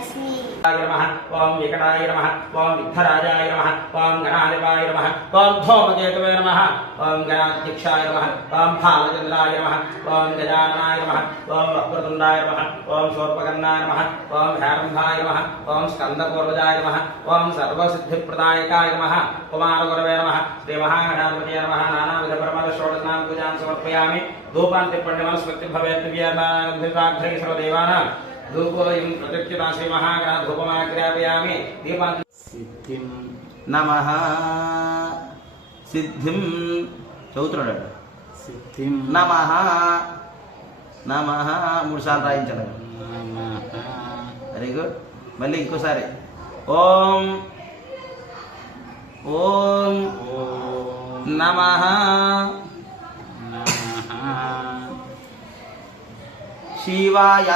లక్ష్మి नमः ओम विकटाय नमः ओम विघ्नराजाय नमः ओम गणाधिपाय नमः ओम धूमकेतवे नमः ओम गणाध्यक्षाय नमः ओम भालचंद्राय नमः ओम गजाननाय नमः ओम वक्रतुंडाय नमः ओम शूर्पकर्णाय नमः ओम हेरंभाय नमः ओम स्कंदपूर्वजाय नमः ओम सर्वसिद्धिप्रदायकाय नमः कुमारगुरवे नमः श्री महागणाधिपतये नमः नानाविध परमद षोडशनाम पूजां समर्पयामि धूपान् तिप्पण्य वनस्पति भवेत् दिव्याग्रहि सर्वदेवानां धूपोऽयं प्रत्यक्षता श्री महागण धूपमाग्रापयामि दीपान् सिद्धिं नमः सिद्धिं చదువుతున్నాడు సిద్ధిం నమః నమః మూడు సార్లు రాయించాలి వెరీ గుడ్ మళ్ళీ ఇంకోసారి ఓం ఓం నమః శివాయ